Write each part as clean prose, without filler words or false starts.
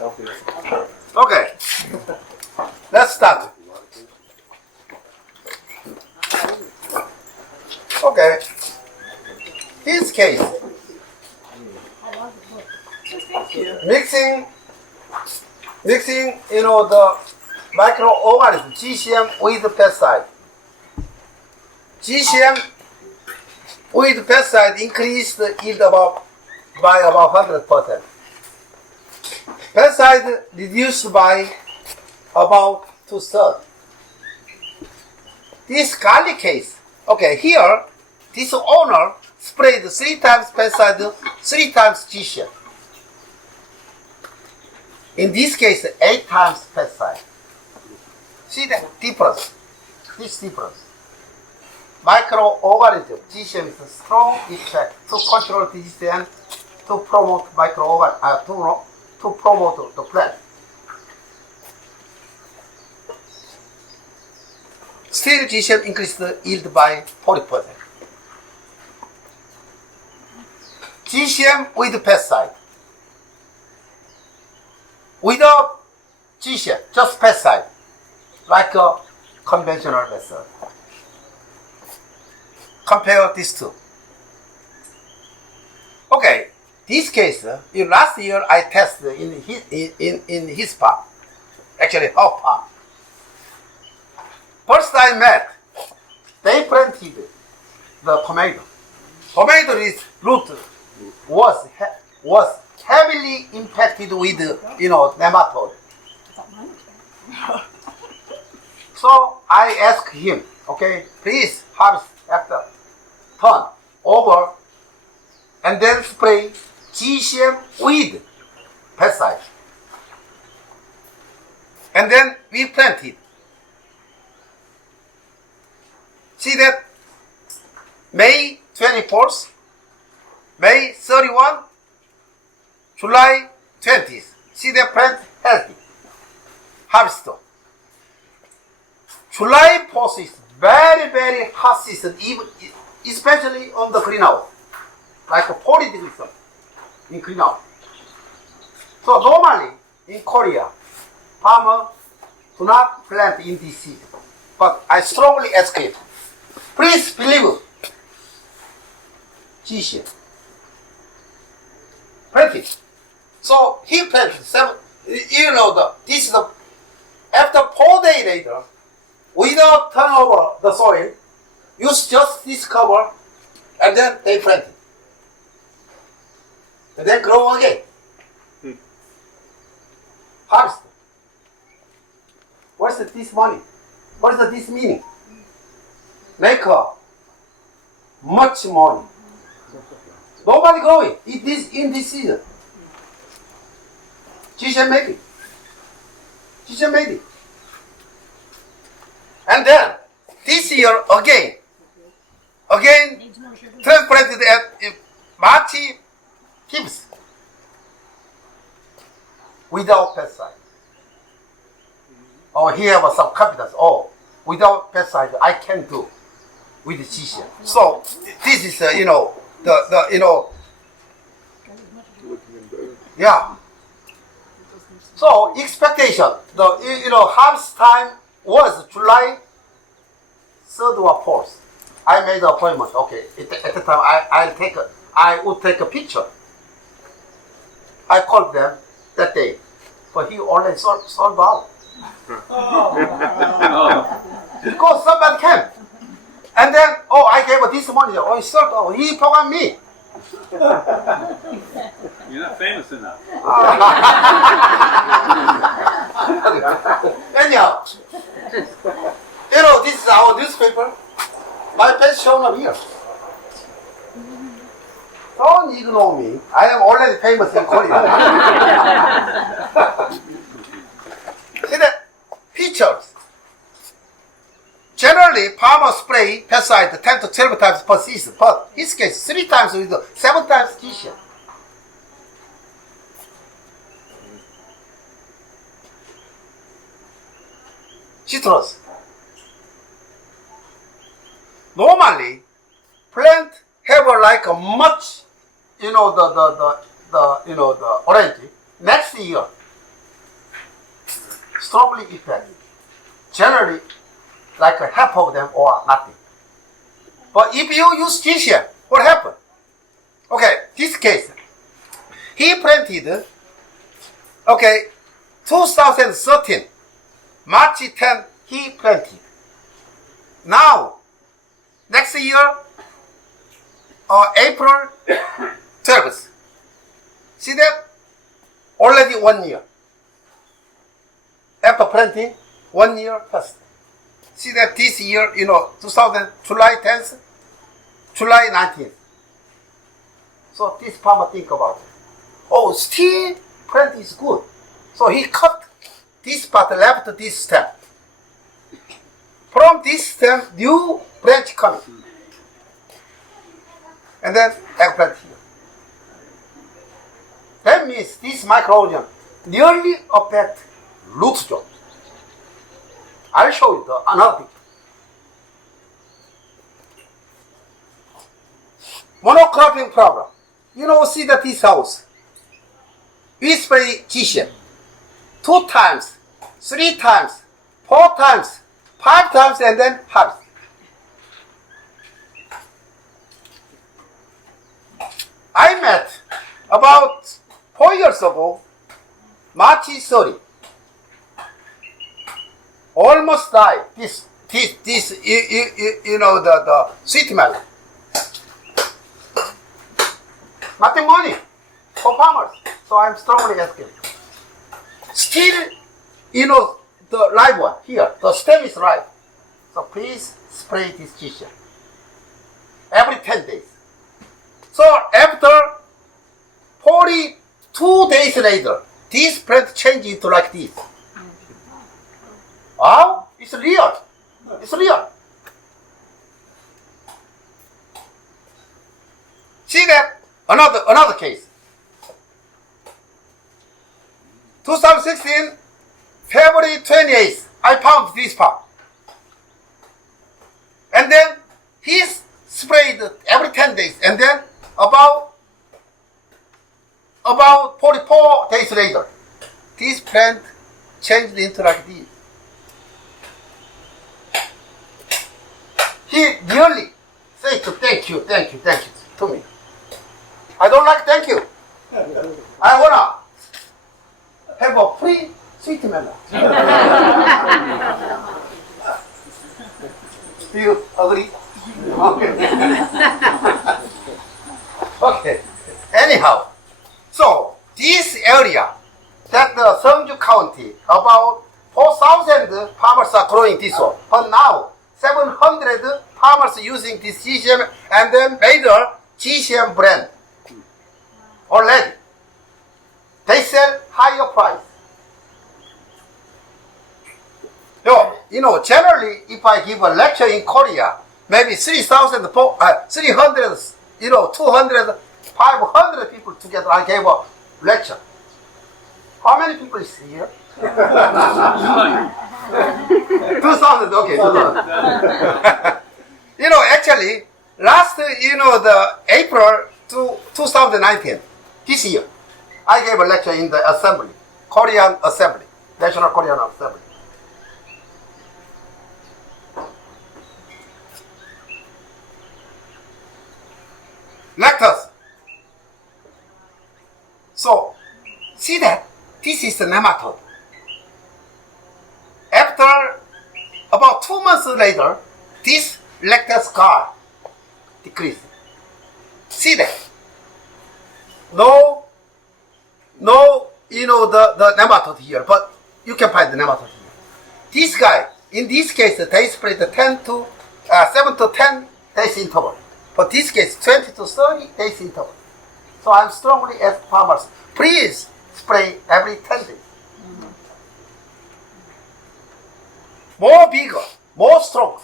Okay, let's start. Okay, this case, mixing, the microorganism GCM with pesticide. GCM with pesticide increased the yield by about 100%. Pesticide reduced by about 2/3. This garlic case, okay, here, this owner sprayed 3 times pesticide, 3 times GCM. In this case, 8 times pesticide. See the difference, this difference. Microorganism, GCM is a strong effect to control disease and to promote to promote the plant. Still, GCM increased the yield by 40%. GCM with pesticide. Without GCM, just pesticide, like a conventional method. Compare these two. Okay, this case, last year I tested in his farm, actually our farm. First I met, they planted the tomato. Tomato's root was heavily impacted with nematode. So I asked him, okay, please harvest after turn over and then spray GCM with pesticide. And then we planted. See that May 24th, May 31, July 20th. See the plant healthy. Harvest. July 4th is very, very hot season, even especially on the greenhouse, like 40 degrees in greenhouse. So normally in Korea, farmers do not plant in this season. But I strongly ask him, please believe GCM. Plant it. So he planted 7. This is after 4 days later, without turn over the soil, use just this cover, and then they plant it. And then grow again. Harvest. What's this money? What's this meaning? Make much money. Nobody growing in this season. GCM made it. GCM made it. And then this year again transplanted at March tips without pesticide. Oh, he have some confidence. Oh, without pesticide I can do with the GCM. So this is yeah. So expectation, harvest time was July 3rd or 4th. I made an appointment. Okay, at the time I would take a picture. I called them that day, but he already sold out. Because somebody came, and then I gave this money. He sold out. He forgot me. You're not famous enough. Anyhow, this is our newspaper. My best shown up here. Don't ignore me. I am already famous in Korea. See the pictures. Generally, farmers spray pesticide 10 to 12 times per season, but in this case, 3 times with 7 times GCM. Citrus. Normally, plant have like a much, the orange next year. strongly effective. Generally, like a half of them or nothing. But if you use GCM, what happened? Okay, this case, he planted, 2013, March 10, he planted. Now, next year, April 12th. See that? Already 1 year. After planting, 1 year passed. See that this year, July 10th, July 19th. So this farmer think about it. Oh, still plant is good. So he cut this part, left this stem. From this stem, new branch coming. And then eggplant here. That means this microorganism nearly affect root job. I'll show you another picture. Monocropping problem. See that this house. We spray GCM 2 times, 3 times, 4 times, 5 times, and then harvest. I met about 4 years ago, March 30. Almost died. The sweet melon. Nothing money for farmers. So I'm strongly asking. Still, the live one here, the stem is live. So please spray this GCM every 10 days. So after 42 days later, this plant changes into like this. Wow, it's real. It's real. See that? Another case. 2016, February 28th, I found this farm. And then he sprayed every 10 days. And then about 44 days later, this plant changed into like this. He nearly said thank you to me. I don't like thank you. I wanna have a free sweet melon. Do you agree? Okay. Anyhow, so this area, that the Seongju County, about 4,000 farmers are growing this one. But now, 700 farmers using this GCM and then made a GCM brand already. They sell higher price. Generally, if I give a lecture in Korea, maybe 3,000, 300, 200, 500 people together, I gave a lecture. How many people is here? 2,000, okay, 2,000. Actually, last, the April 2019, this year, I gave a lecture in the assembly, Korean Assembly, National Korean Assembly. Lactose. So, see that? This is the nematode. After about 2 months later, this lactose scar decreased. See that? No, the nematode here, but you can find the nematode here. This guy, in this case, they spread the 7 to 10 days interval. For this case, 20 to 30 days interval. So I'm strongly ask farmers, please spray every 10 days. Mm-hmm. More bigger, more strong.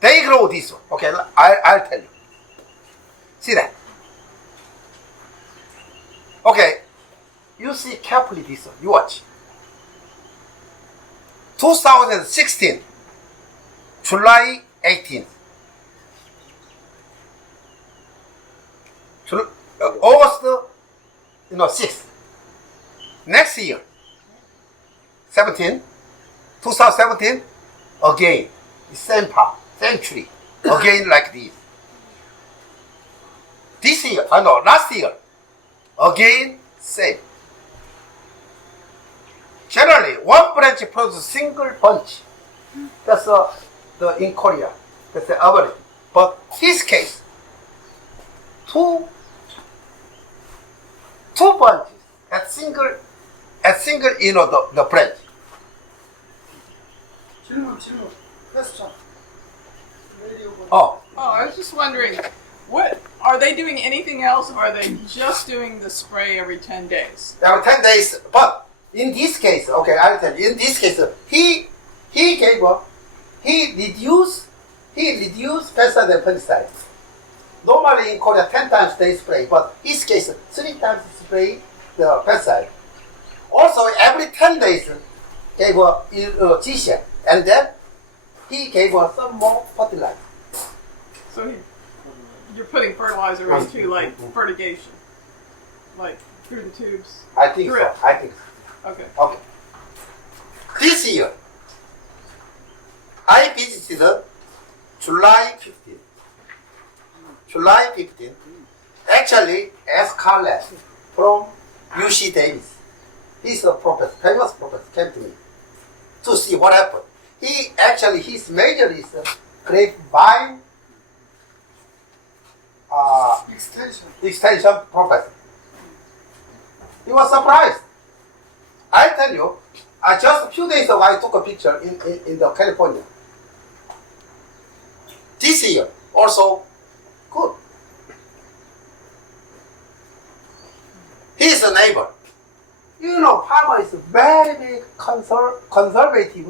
They grow this one. Okay, I'll tell you. See that? Okay, you see carefully this one. You watch. 2016, July 18th. August, 6th. Next year, 2017, again, the same palm, same tree, again like this. This year, last year, again, same. Generally, one branch produces single bunch. That's in Korea. That's the average. But his case, two bunches at single, the branch. Question. Oh, I was just wondering, what are they doing anything else, or are they just doing the spray every 10 days? There are 10 days, but in this case, okay, I'll tell you. In this case, he reduced pesticide and fungicides. Normally in Korea, 10 times they spray, but in his case, 3 times spray the pesticide. Also, every 10 days, gave GCM, and then he gave some more fertilizer. So you're putting fertilizer into like fertigation, like through the tubes. I think Drip. so. I think so. Okay. Okay. This year, I visited July 15. July 15. Actually, S. Carlet from UC Davis. He's a professor, famous professor, came to me to see what happened. His major is grapevine extension professor. He was surprised. I tell you, just a few days ago, I took a picture in the California. This year, also good. He is a neighbor. Farmer is very, very conservative.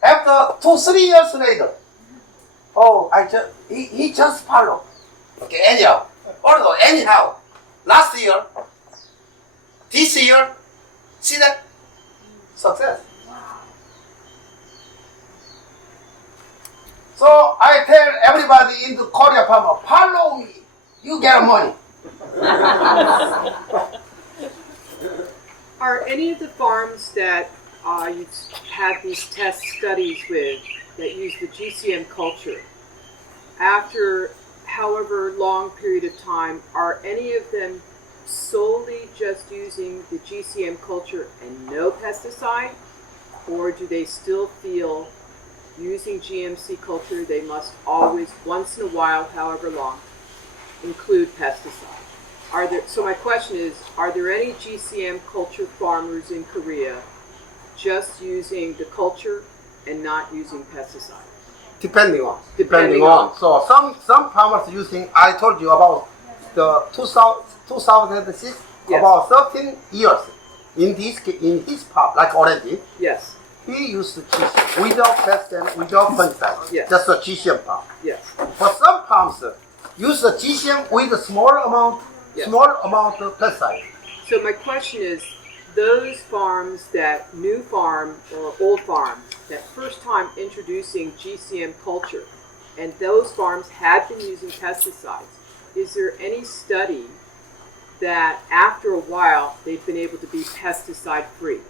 After 2-3 years later, he just followed. Okay, anyhow, last year, this year, see that? Success. So I tell everybody in the Korea farmer, follow me, you get money. Are any of the farms that you have these test studies with that use the GCM culture, after however long period of time, are any of them solely just using the GCM culture and no pesticide? Or do they still feel using GMC culture, they must always, once in a while, however long, include pesticide? So my question is, are there any GCM culture farmers in Korea just using the culture and not using pesticide? Depending on. So some farmers using, I told you about the 2006, Yes. about 13 years in his farm, like already. Yes. He used the GCM without pest and without fungicide. Yes. That's a GCM farm. Yes. But some farms use the GCM with a small amount of pesticide. So my question is, those farms new farm or old farm, that first time introducing GCM culture, and those farms had been using pesticides, is there any study that after a while they've been able to be pesticide free?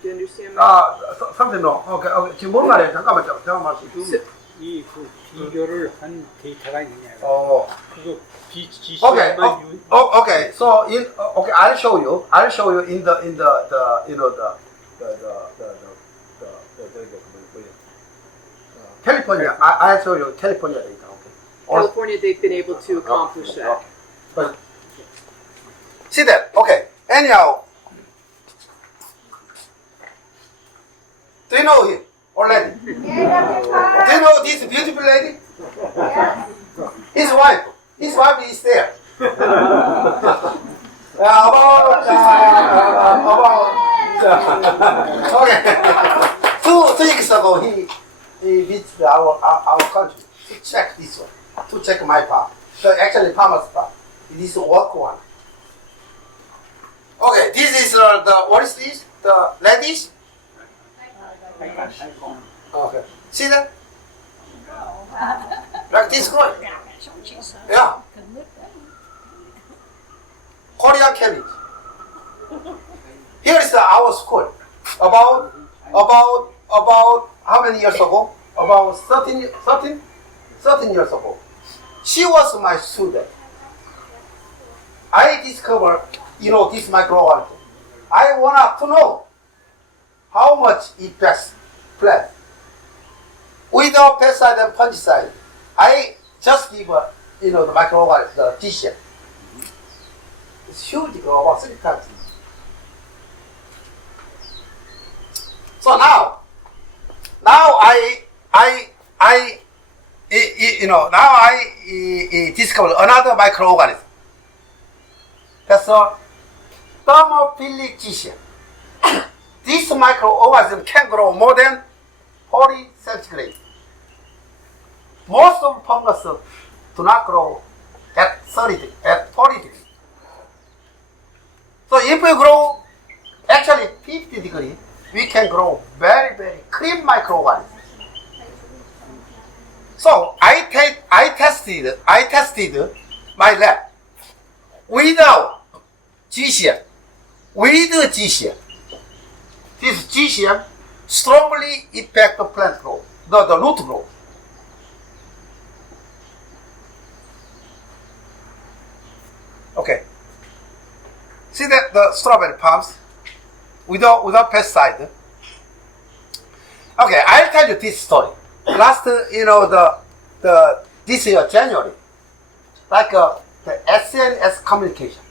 Do you understand that? Something wrong. Okay. 지금 뭔 말이에요? 잠깐만요. 제가 말씀. 그 비교를 한 데이터가 있느냐. 그거 Okay. GCM만 Okay. So I'll show you in the California. I'll show you California data. Okay. California, they've been able to accomplish that. But see that? Okay. Anyhow, do you know him already? Do you know this beautiful lady? His wife. His wife is there. Okay. Two weeks ago, he visited our country to check this one, to check my farm. So actually, farmer's farm. It is a work one. Okay, this is what is this? The radish. Okay. See that? Like this growing. Yeah. Korean cabbage. Here is our school. About how many years ago? About 13 years ago. She was my student. I discovered, this microorganism. I wanted to know how much it affects plant. Without pesticide and fungicide, I just give the microorganism, the GCM. It's huge, about 3 times. So now I discovered another microorganism. That's a thermophilic GCM. This microorganism can grow more than 40 centigrade. Most of fungus do not grow at 40 degrees. So if we grow actually 50 degrees, we can grow very, very clean microorganisms. So I tested my lab without GCM, with GCM. This GCM strongly affects the plant growth, the root growth. Okay. See that the strawberry palms without pesticide. Okay, I'll tell you this story. Last, this year January, like the SNS communication,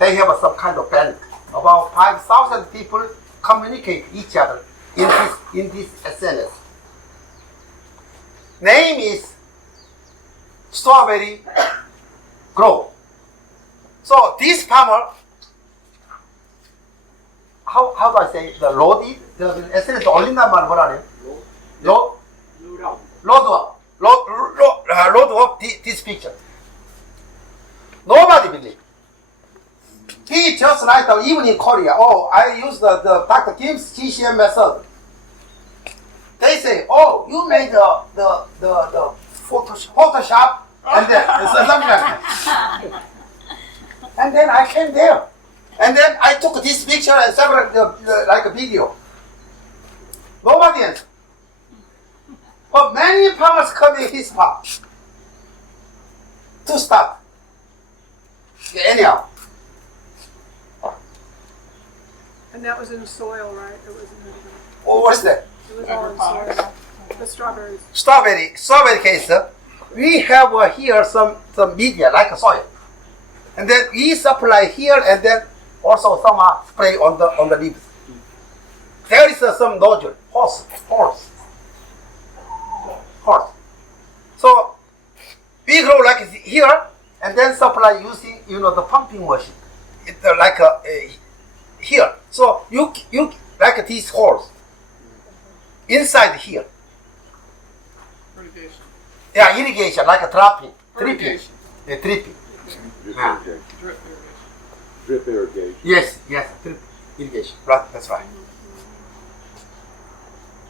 they have some kind of bank. About 5,000 people communicate each other in this SNS. Name is Strawberry Grow. So this farmer, how do I say, the loaded, the SNS 올린단 말 뭐라 그래요? Load up this picture. Nobody believe. He just like even in Korea, I use the Dr. Kim's GCM method. They say, you made the Photoshop and then something like that. And then I came there. And then I took this picture and several like a video. Nobody answered. But many farmers come in his farm to start. Anyhow. And that was in soil, right? It was in What's that? It was all in soil. The strawberries. Strawberry case. We have here some media like a soil. And then we supply here and then also some spray on the leaves. There is some nodule, horse. So we grow like here and then supply using the pumping machine. It's like here. So you like these holes inside here. Irrigation. Yeah, irrigation like a dripping. Irrigation. Dripping. Drip irrigation. Drip irrigation. Yes, drip irrigation. Right, that's right.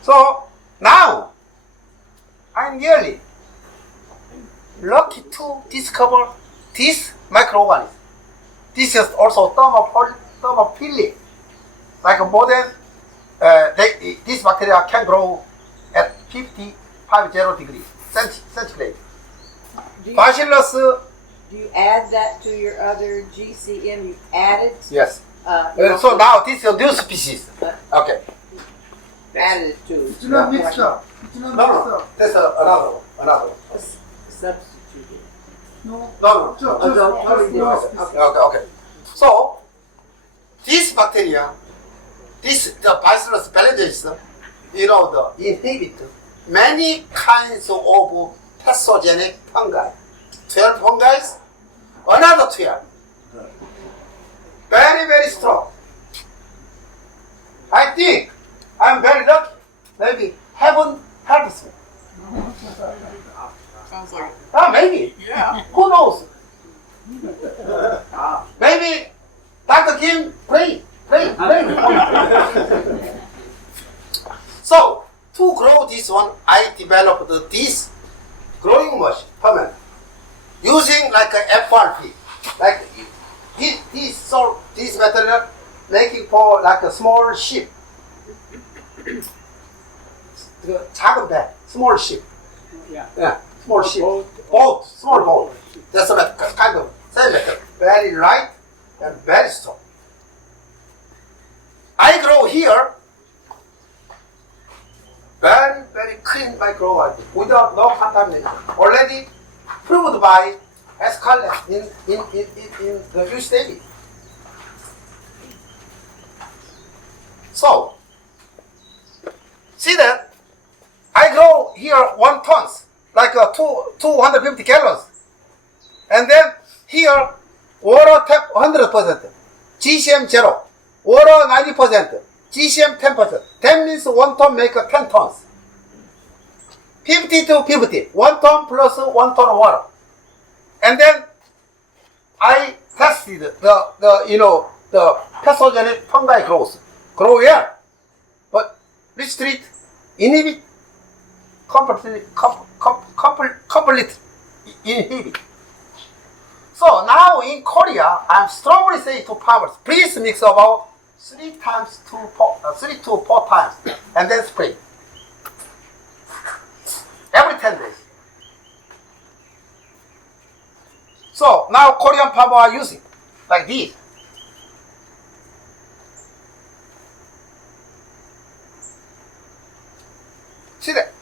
So now I'm really lucky to discover this microorganism. This is also thermophilic. Like more than this bacteria can grow at 50 degrees centigrade. Bacillus. Do you add that to your other GCM? You add it? Yes. You So also now this is a new species. Okay. added it to It's not mixed up. No. That's another one. substitute. No. Totally different. Okay. So this bacteria, the Bacillus pelagius, inhibit many kinds of pathogenic fungi. 12 fungi, another 12. Very, very strong. I think I'm very lucky. Maybe heaven helps me. Sounds like it. Maybe. Yeah. Who knows? Maybe Dr. Kim pray. So to grow this one, I developed this growing machine permanent using like a FRP, like this material making for like a small ship. 작은 배, small ship. Yeah. Small ship. Boat. Small boat. That's a kind of same method. Very light and very strong. I grow here very, very clean microorganism without no contamination. Already proved by Escalent in the Jewish Navy. So, see that I grow here 1 tons, like 250 gallons. And then here, water tap 100%, GCM 0, water 90%, GCM 10%. That means 1 ton make 10 tons. 50 to 50, 1 ton plus 1 ton of water. And then I tested the pathogenic fungi growth. Grow where? But restrict, inhibit, completely inhibit. So now in Korea, I'm strongly saying to farmers, please mix about 3 to 4 times, and then spray. Every 10 days. So now Korean farmers are using like this. See that?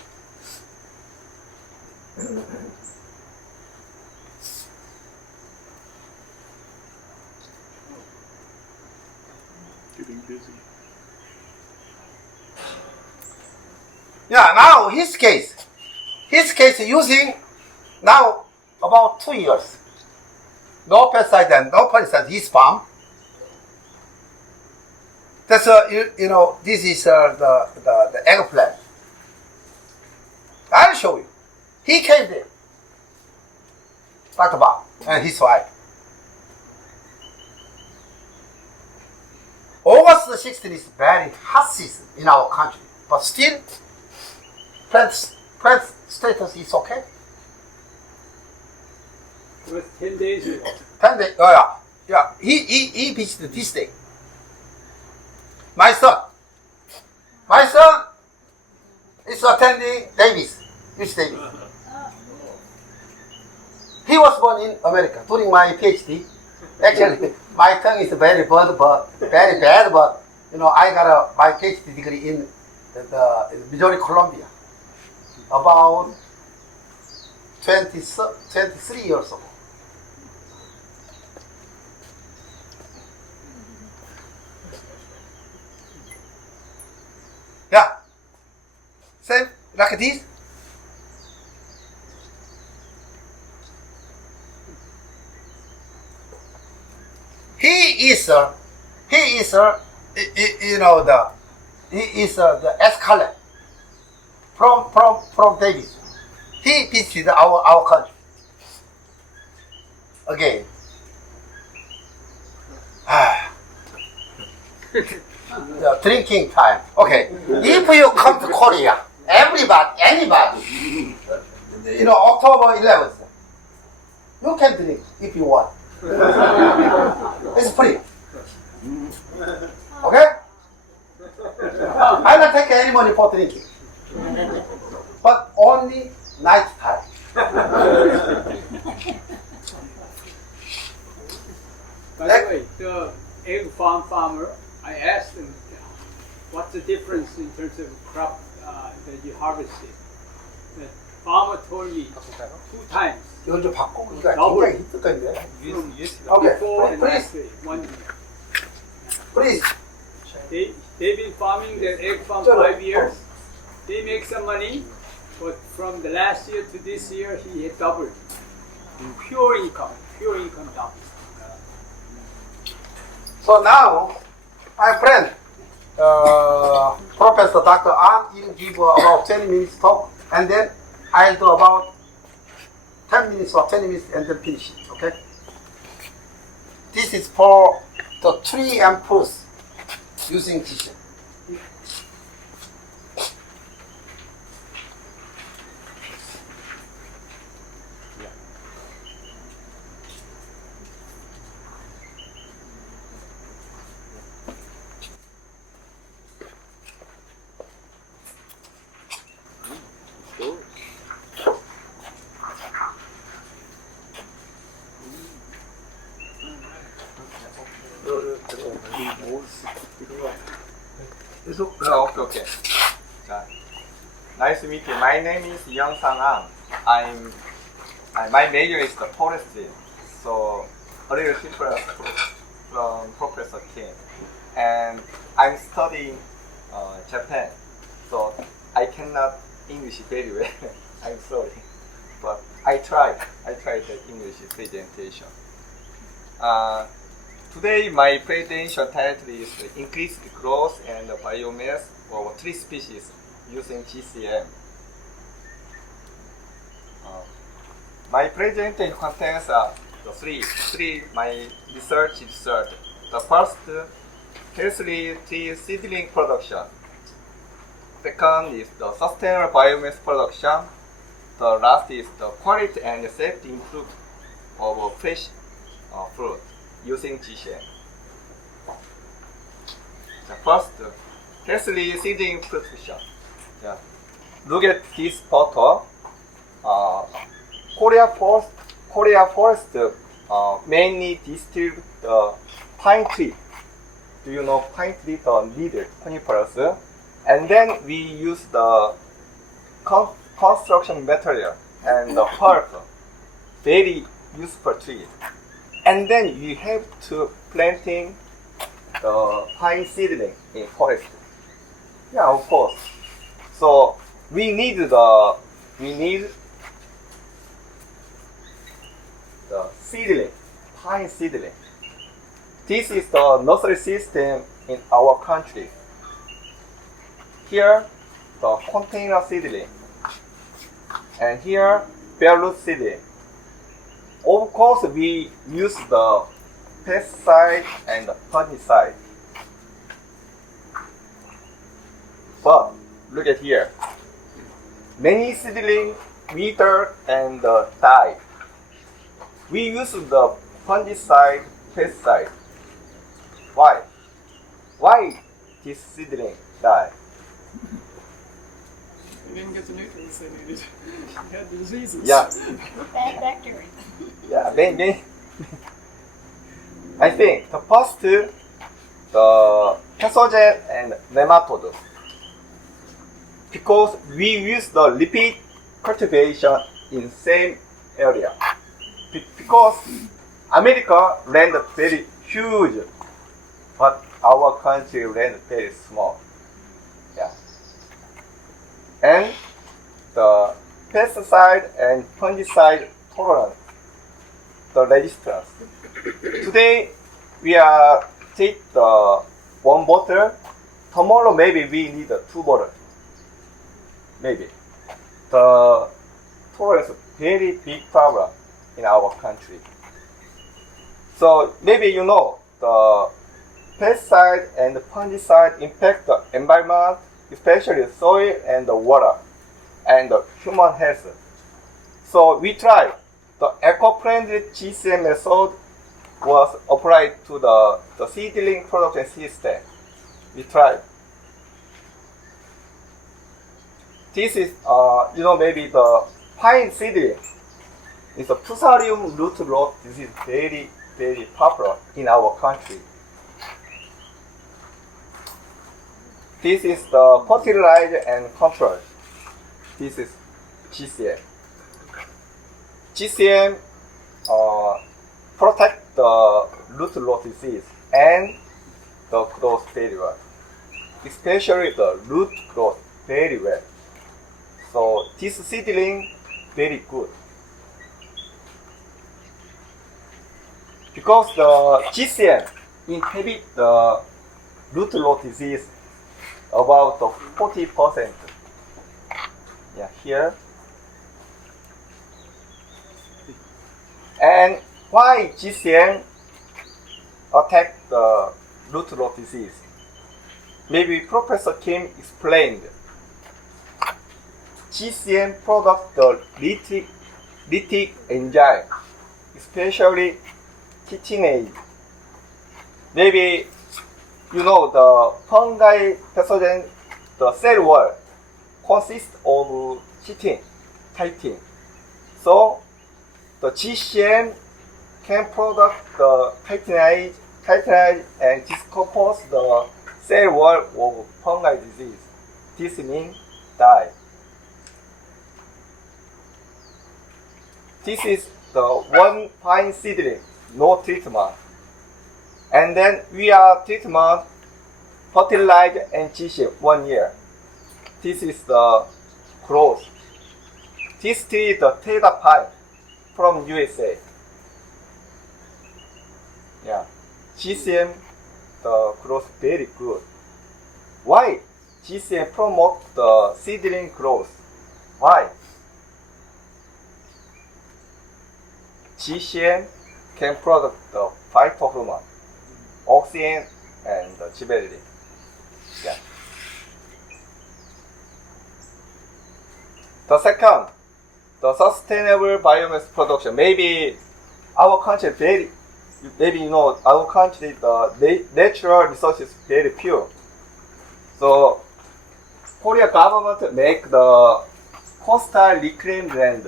Getting busy. Yeah, now his case using now about 2 years. No pesticide and no pesticide, his farm. That's this is the eggplant. I'll show you. He came there, Dr. Bob and his wife. August 16th is very hot season in our country, but still, plant status is okay. It was 10 days ago. 10 days. Oh yeah. He visited this day. My son is attending Davis. He was born in America during my PhD. Actually, my tongue is very bad, but I got my PhD degree in Missouri, Columbia, about 23 years ago. Yeah, same like this. He is the escalate from Davis. He visited our country again. The drinking time. Okay, if you come to Korea, anybody, October 11th, you can drink if you want. It's free. Okay? I don't take any money for drinking. But only night time. By the way, the egg farm farmer, I asked him, what's the difference in terms of crop that you harvested? The farmer told me 2 times. 이걸 좀 바꾸기가 굉장히 힘들 건데. Okay, Before and please, after 1 year. please. They've been farming the egg farm 5 years. They make some money, but from the last year to this year, he had doubled. Pure income doubled. So now, my friend, Professor Dr. An, will give about 20 minutes talk, and then I'll do about 10 minutes or 20 minutes and then finish it, okay? This is for the tree and fruits using tissue. Okay. 자, nice to meet you. My name is Young Sang-ang. My major is the forestry. So a little different from Professor Kim. And I'm studying Japan. So I cannot English very well. I'm sorry. But I tried the English presentation. Today my presentation title is Increased Growth and Biomass of Tree Species using GCM. My presentation contains the three my research. The first, healthy tree seedling production. Second is the sustainable biomass production. The last is the quality and safety improvement of fresh fruit using GCM. The first, healthy seedling production. Yeah. Look at this photo. Korea forest mainly distilled the pine tree. Do you know pine tree, the middle conifers? And then we use the construction material and the pulp, very useful tree. And then you have to planting the pine seedling in forest. Yeah, of course. So we need the seedling, pine seedling. This is the nursery system in our country. Here, the container seedling, and here, bare root seedling. Of course, we use the pesticide and the fungicide. But look at here. Many seedling wither and die. We use the fungicide, pesticide. Why? Why this seedling die? They didn't get the nutrients they needed. They had diseases. Yeah. Bad bacteria. Yeah, I think the first, the pathogen and nematode. Because we use the repeat cultivation in same area. Because America land very huge, but our country land very small. Yeah. And the pesticide and fungicide tolerance, the resistance. Today we are take the 1 bottle. Tomorrow maybe we need 2 bottles. Maybe. The tolerance is very big problem in our country. So maybe you know the pesticide and fungicide impact the environment, especially soil and the water and the human health. So we tried the eco-friendly GCM method was applied to the seedling production system. We tried. This is, maybe the pine seedling. It's a Fusarium root rot. This is very, very popular in our country. This is the fertilizer and control. This is GCM. GCM protect the root rot disease and the growth very well. Especially the root growth very well. So this seedling very good. Because the GCM inhibit the root rot disease about 40%. Yeah, here. And why GCM attack the root rot disease? Maybe Professor Kim explained. GCM product the lytic enzyme, especially chitinase. Maybe you know the fungi pathogen, the cell wall consists of chitin. So the GCM can produce the chitinase and decompose the cell wall of fungal disease. This means die. This is the one fine seedling, no treatment. And then we are treatment, fertilize and GCM 1 year. This is the growth. This tree is the Tata pine from USA. Yeah, GCM, the growth very good. Why? GCM promote the seedling growth. Why? GCM can produce the phytohormone, oxygen, and the gibberellin. Yeah. The second, the sustainable biomass production. Maybe our country our country the natural resources very few. So Korea government make the coastal reclaimed land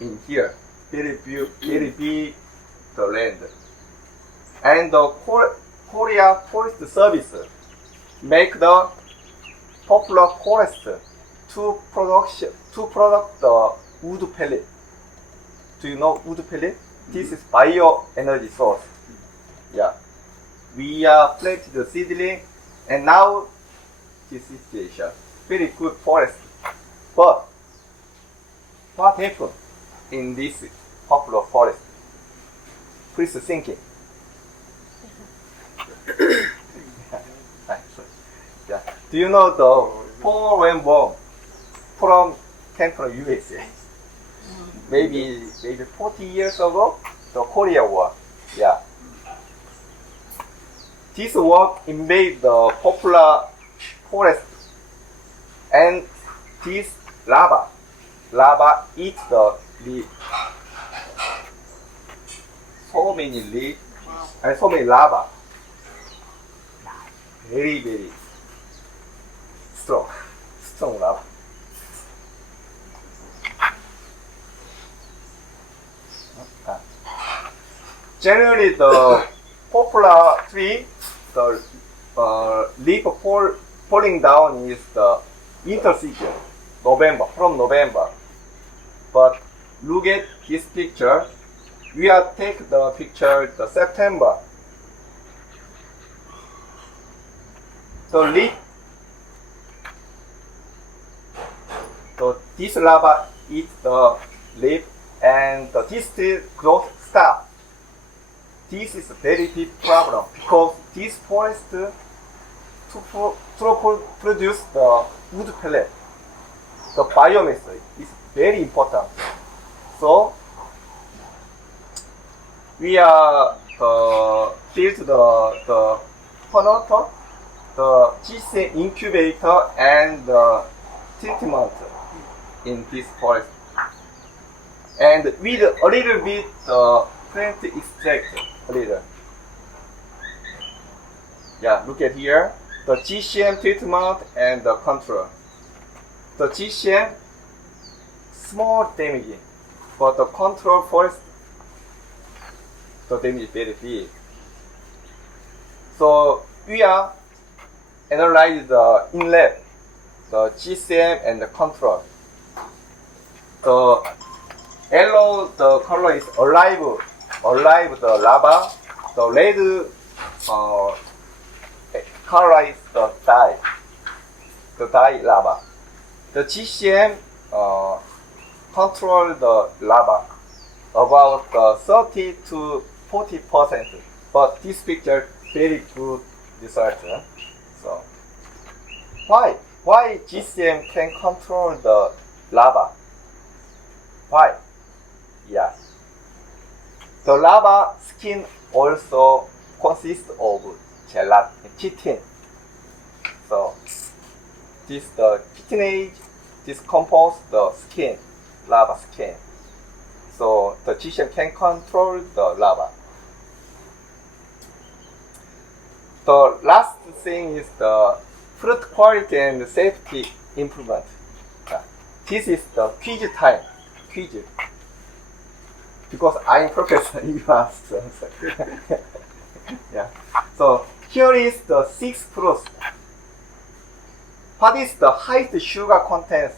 in here. Very big the land. And the Korea Forest Service make the popular forest to product the wood pellet. Do you know wood pellet? This is bioenergy source. Yeah. We are planted the seedling and now this situation. Very good forest. But what happened in this popular forest? Please think it. Yeah. Do you know the foreign bomb came from USA? Maybe 40 years ago, the Korea War. Yeah. This war invaded the popular forest, and this lava eats the leaf. So many leaves and so many lava. Very strong lava. Generally, the popular tree, the leaf falling down is the winter season, from November. But look at this picture. We are take the picture the September. The leaf, so this lava eats the leaf, and this tree growth stop. This is a very big problem because this forest to produce the wood pellet, the biomass is very important. So we are built the promoter, the GCM incubator, and the treatment in this forest, and with a little bit plant extract. A little. Yeah, look at here. The GCM treatment and the control. The GCM, small damage, but the control forest, the damage is very big. So we are analyze the in lab, the GCM and the control. The yellow, the color is alive the lava. The red color is the dye lava. The GCM control the lava about 30 to 40%. But this picture very good result. So why GCM can control the lava? Why? Yeah. The lava skin also consists of gelatin, chitin. So this the chitinase decompose the skin, lava skin. So the GCM can control the lava. The last thing is the fruit quality and safety improvement. This is the quiz time. Quiz. Because I'm professor, you ask. Yeah. So Here is the 6%. What is the highest sugar content?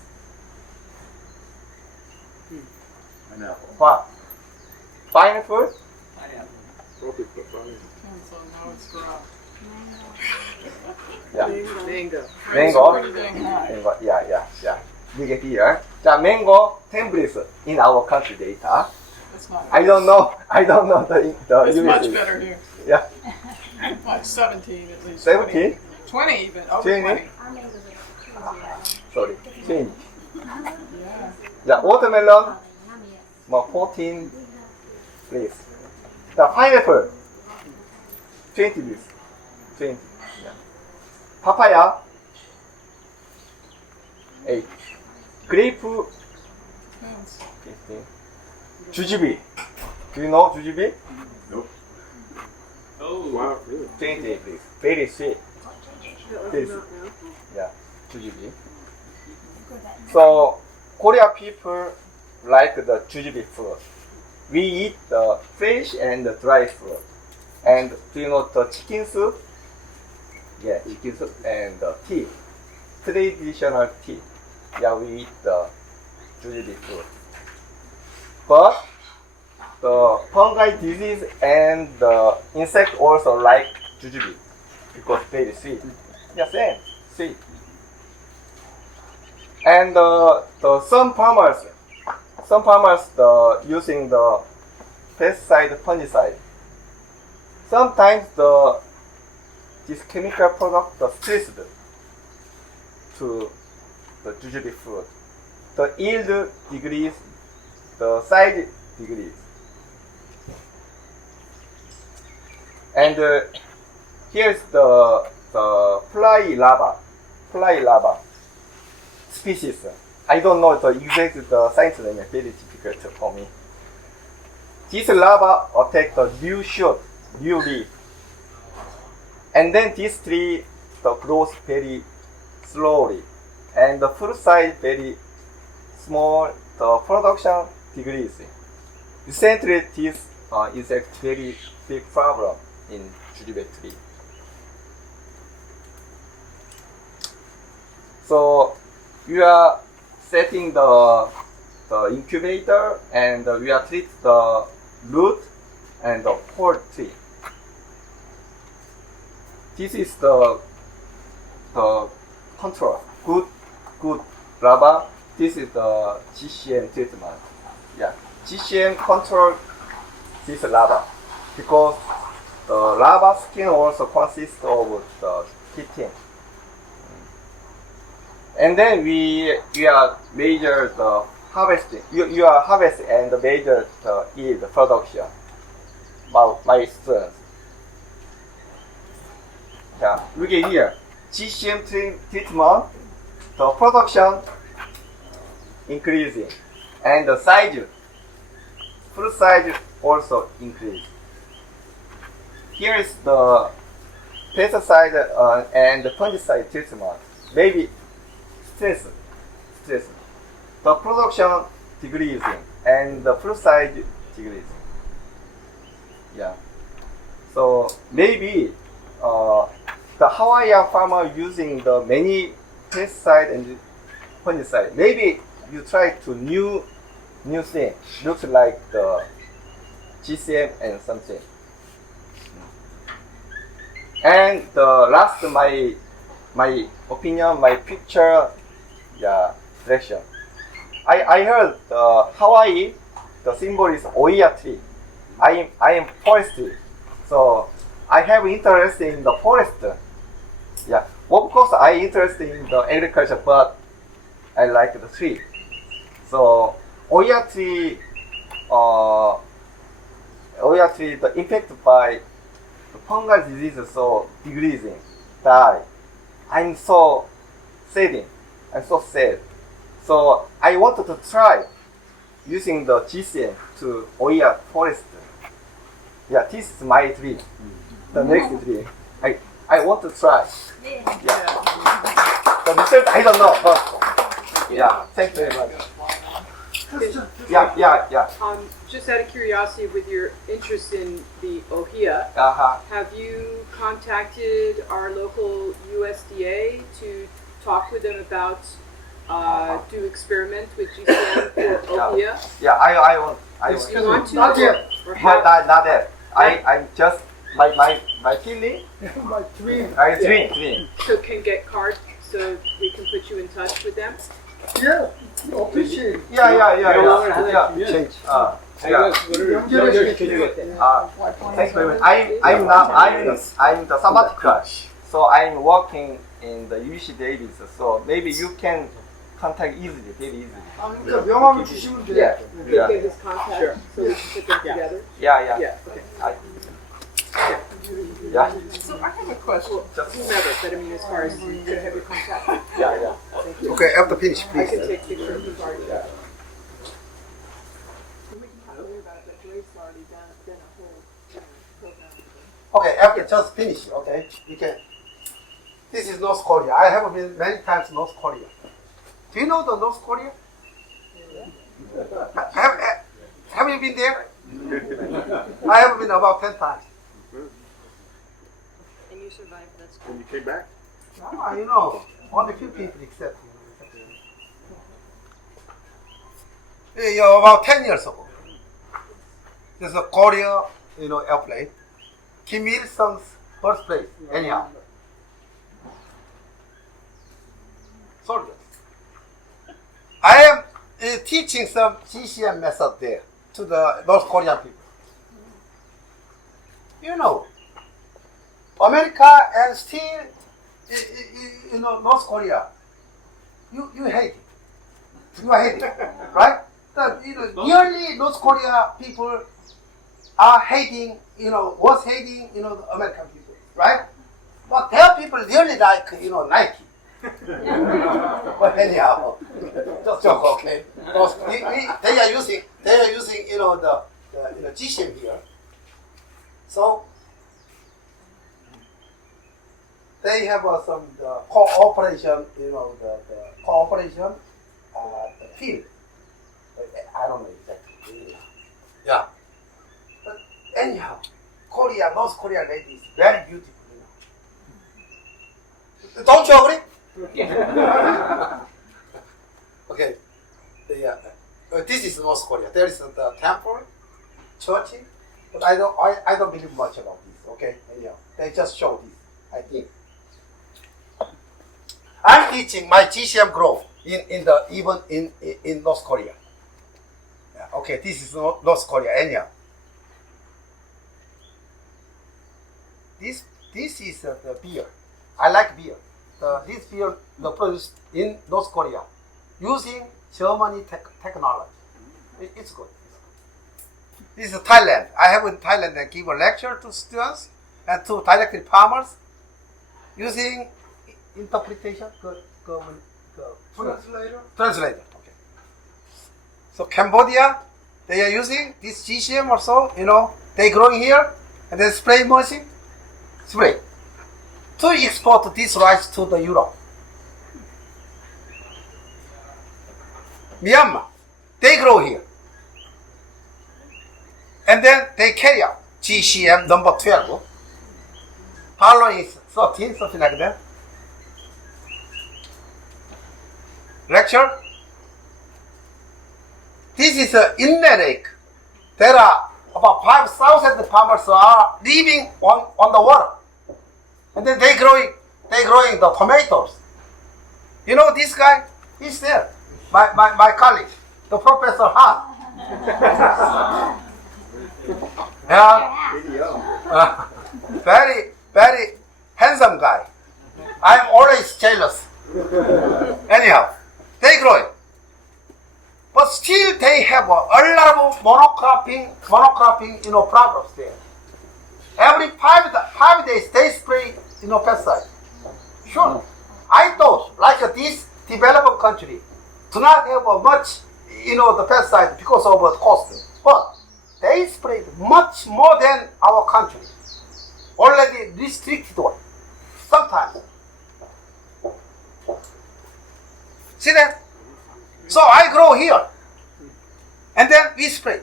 What? Pineapple? Depends on how it's dropped. Yeah. Mango. Mango? Pretty dang high. Mango. Yeah. You get here. The mango templates in our country data. It's not. I don't know the It's much USA. better here. Yeah. Like 17 at least. 17? 20 even. Over 20? 20. Sorry. 20. Yeah. Yeah, watermelon, 14, please. The pineapple, 20 please. 20. Yeah. Papaya, 8. Grape, Depends. 15. Jujube. Do you know jujube? Oh, wow, really? 20 please. Very sweet. This. No. Yeah, jujube. So, Korean people like the jujube fruit. We eat the fresh and the dry fruit. And do you know the chicken soup? Yeah, chicken soup and the tea. Traditional tea. Yeah, we eat the jujube fruit. But the fungal disease and the insect also like jujube because very sweet. Yeah, same, sweet. And some farmers using the pesticide, fungicide. Sometimes this chemical product stressed to the jujube fruit. The yield decrease, the size decrease. And here's the fly larva species. I don't know the exact science name, very difficult for me. This larva attack the new shoot, new leaf. And then this tree grows very slowly. And the fruit size very small, the production decreases. Recently, this is a very big problem in jujube tree. So we are setting the incubator and we are treat the root and the whole tree. This is the control. Good larva. This is the GCM treatment. Yeah, GCM control this larva because the larva skin also consists of the chitin. And then we are measure the harvesting. You are harvest and measure the yield production. My students. Yeah, look at here. GCM treatment, the production increasing, and the size, fruit size also increase. Here is the pesticide and the fungicide treatment. Maybe stress. The production decreasing and the fruit size decreasing. Yeah. So maybe the Hawaiian farmer using the many pesticide and fungicide. Maybe you try to new thing. Looks like the GCM and something. And the last my opinion, my picture, direction. I heard Hawaii, the symbol is Oia tree. I am forestry, so I have interest in the forest. Yeah, of course I interested in the agriculture, but I like the tree. So Oia tree, the infected by the fungal disease, so decreasing, die. I'm so sad. So I wanted to try using the GCM to Oia forest. Yeah, this is my tree. The next tree. I want to try. Yeah. The result I don't know, but yeah, thank you very much. Yeah. Just out of curiosity, with your interest in the ohia, have you contacted our local USDA to talk with them about do experiment with GCM for ohia? Yeah, I want. Do you want to? Not yet. Or But have, not that. I'm just my feeling. My twin. Twin. so can get cards so we can put you in touch with them? Yeah. Appreciate. Yeah. 영어를 하나 주면 Change. 자기가 그거를 연결시켜주겠대. Thanks very much. I'm the sabbatical, so I'm working in the UC Davis. So maybe you can contact easily, very easily. 그러니까 명함을 주시면 돼. Yeah. Yeah. Give his contact Sure. so we can put them together. Yeah. Yeah. Okay. Yeah. So I have a question. Just Whomever, but I mean, as far as you could have your contact. yeah. Thank you. Okay, after finish, I please. can take pictures of the card. Okay, after just finish. Okay, you can. This is North Korea. I have been many times North Korea. Do you know the North Korea? Have you been there? I have been about 10 times. And you survived, that's good. When you came back? You know, only few people accept you. About 10 years ago, there's a Korea, airplane. Kim Il-sung's birthplace, anyhow. Soldiers. I am teaching some GCM method there to the North Korean people. America and still, North Korea, you hate it. You are hating, right? Nearly North Korea people are hating, was hating, the American people, right? But their people really like, Nike. But anyhow, just joke, okay? They are using, the GCM here. So they have some cooperation, the cooperation, the field. I don't know exactly. Yeah. But anyhow, North Korea lady is very beautiful. Don't you agree? Okay. This is North Korea. There is the temple, church, but I don't believe much about this. Okay. Anyhow, they just show this. I think. I'm teaching my GCM growth even in North Korea. Yeah, okay, this is North Korea. Anyhow, this is the beer. I like beer. This beer produced in North Korea using Germany technology. It's good. This is Thailand. I have in Thailand and give a lecture to students and to directly farmers using interpretation. Translator. Okay. So Cambodia, they are using this GCM also. They growing here and then spray machine, spray to export this rice to the Europe. Myanmar, they grow here. And then they carry out GCM number 12. Following is 13, something like that. Lecture. This is an inlet lake. There are about 5,000 farmers are living on the water. And then they growing the tomatoes. This guy, he's there. My colleague, the Professor Han. Yeah. Very, very handsome guy. I'm always jealous. Anyhow, they grow it. But still they have a lot of monocropping, problems there. Every 5 days they spray, pesticide. Sure. I thought, like this developed country, do not have much, the pesticide because of the cost. But they sprayed much more than our country. Already restricted one. Sometimes. See that? So I grow here. And then we spray.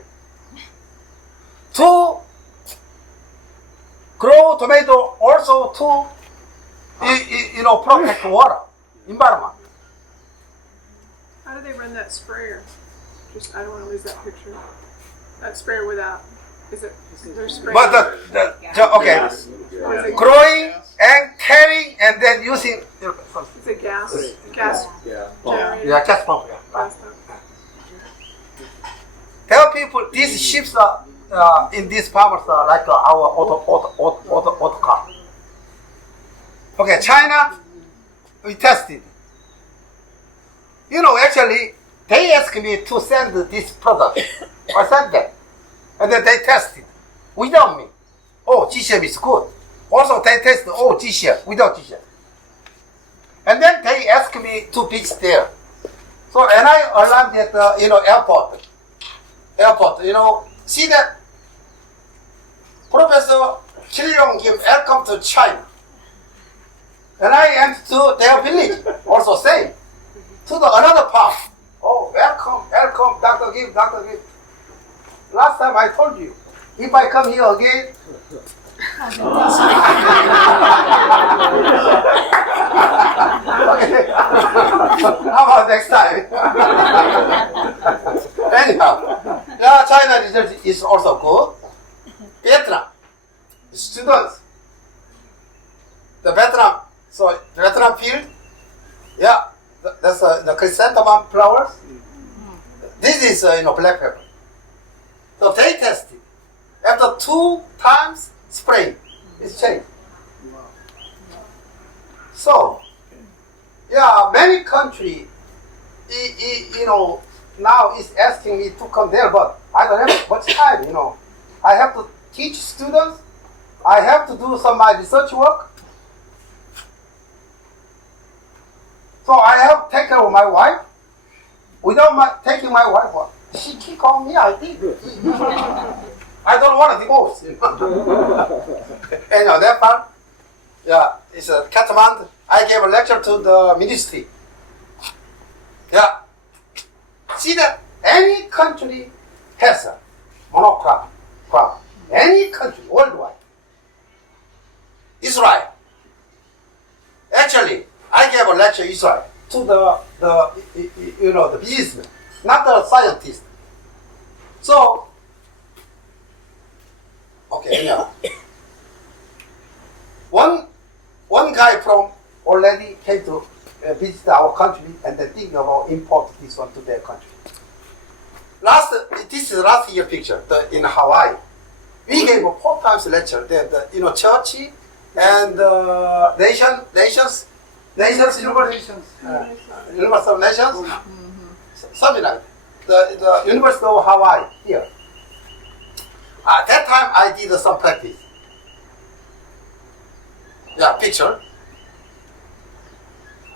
To grow tomato, also to protect water, environment. How do they run that sprayer? I don't want to lose that picture. That sprayer without, is there spray? But okay, Or is it growing and carrying and then using. It's a gas Yeah. generator. Yeah, just pump. Yeah. Gas pump. Tell people these ships are in these farmers are like our auto car. Okay, China, we tested. Actually, they asked me to send this product. I sent them. And then they tested without me. Oh, GCM is good. Also, they tested, GCM, without GCM. And then they asked me to visit there. So, and I arrived at the, airport, see that Professor Kil-Young Kim, welcome to China. And I went to their village, also same, to another farm. Oh, welcome, Dr. Kim, Dr. Kim. Last time I told you, if I come here again, okay. How about next time? Anyhow, China result is also good. Vietnam, students, the Vietnam field, that's the chrysanthemum flowers. This is black pepper. So they tested. After 2 times spray, it's changed. So, many countries, now is asking me to come there, but I don't have much time. I have to teach students. I have to do some of my research work. So I have to take care of my wife. Without taking my wife, she kick on me. I did. I don't want to divorce. Anyhow, that part, it's a Kathmandu. I gave a lecture to the ministry. See that any country has a monocrop crop. Any country worldwide. Israel. Actually, I gave a lecture in Israel to the businessman, not the scientist. So, okay, one guy from already came to visit our country and they think about import this one to their country. This is last year picture in Hawaii. We gave a 4 times lecture there. The church and nations, University of Nations, something like that. The University of Hawaii here. At that time, I did some practice. Picture.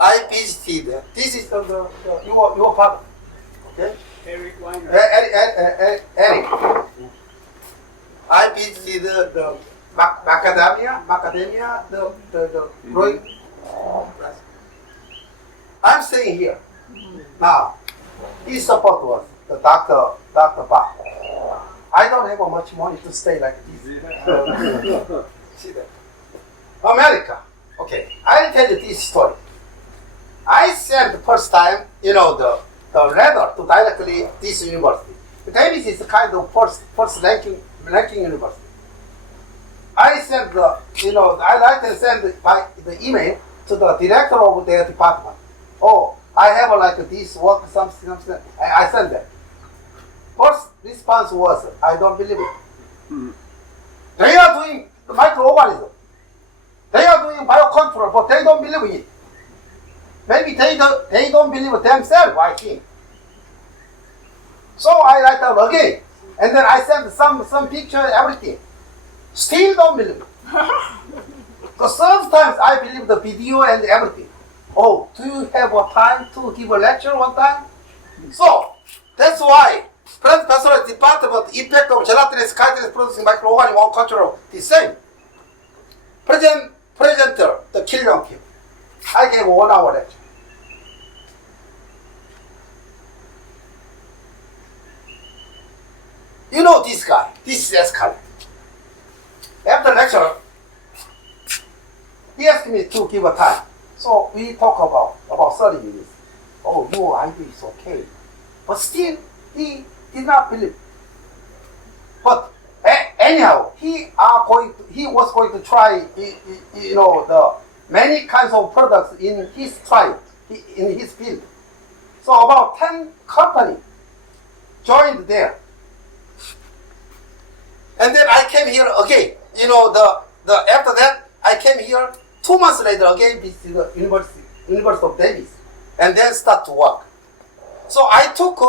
I visited. This is your father. Okay. Eric Weiner. Eric. I visited the macadamia, the growing. I'm staying here. Now, he support was the Dr. Bach. I don't have much money to stay like this. See that? America. Okay, I'll tell you this story. I sent the first time, the letter to directly this university. Davis is kind of first ranking university. I sent I like to send by the email to the director of their department. Oh, I have like this work, something. I sent them. First response was, I don't believe it. They are doing microorganisms. They are doing biocontrol, but they don't believe it. Maybe they don't believe themselves, I think. So I write out again. And then I send some picture, everything. Still don't believe it. So sometimes I believe the video and everything. Oh, do you have a time to give a lecture one time? So, that's why plant pastoral department impact of gelatinase chitinase producing microorganism on culture the same. Presenter, the Kil-Young Kim. I gave 1 hour lecture. You know this guy. This is Escalent. After lecture, he asked me to give a time. So we talk about 30 minutes. Oh, your idea is okay. But still, he did not believe. But anyhow, he was going to try, the many kinds of products in his trial, in his field. So about 10 companies joined there. And then I came here again. After that, I came here 2 months later again, visit the University of Davis, and then start to work. So I took